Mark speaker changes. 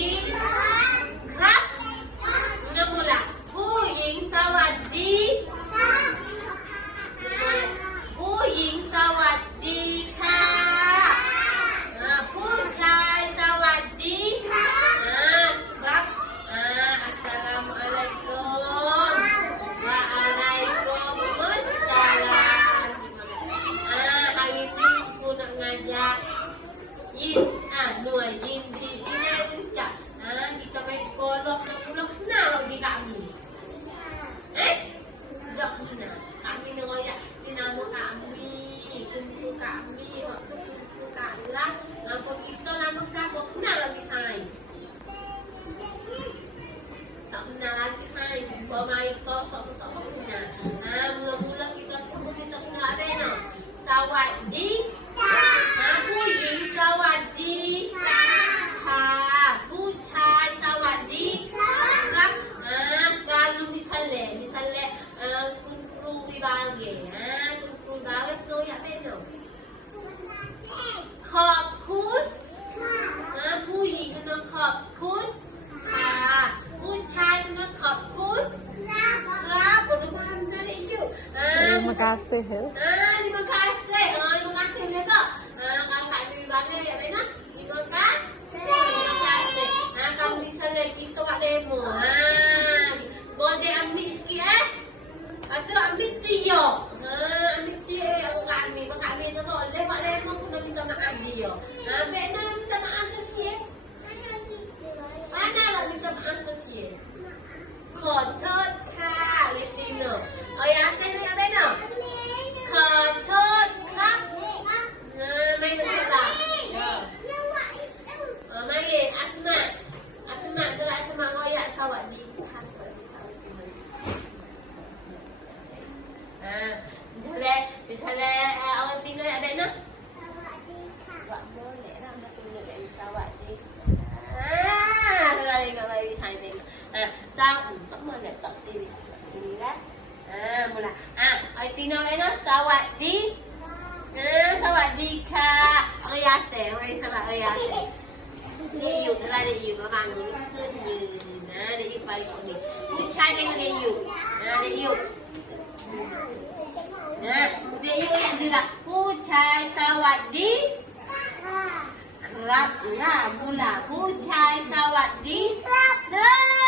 Speaker 1: ครับน้ำมูละผู้หญิงสวัสดีผู้หญิงสวัสดีค่ะผู้ชายสวัสดี
Speaker 2: ครับ
Speaker 1: อัสสลามอะลัยกุมวะอะลัยกุมุสลามอ่าอายนี้คุณงานยายินอ่าหน่วยยินนะคุณครูดาวกับตัยเป็นหนูขอบคุณนะผู้หญิงนะขอบคุณค่ะผู้ชายนะขอบคุณครับขอบคุณมากเลยอยู่อ่า Terima kasih. tiyo. Ha, ah, ni tiyo eh, ang kami, makami na to. Le, wala yung mga kunamin ka maadiyo. Ha, ah, be, na lang ka maan sa siya. Ana lang ka maan sa siya. Koto. เจ้าอื่นต้องมาเนี่ยต่อสิรินี้ละอ่ามูละอ่ะไอติโนเอโนสวัสดีอ่าสวัสดีค่ะอรยาแต่ไอสวัสดีอรยาแต่นี่อยู่อะไรอยู่ประมาณนี้ขึ้นยืนนะเดี๋ยวไปตรงนี้ผู้ชายในทะเลอยู่นะเดี๋ยวนะเดี๋ยวอย่างดีละผู้ชายสวัสดีครับล่ะมูลาผู้ชายสวัสดีครับเด้อ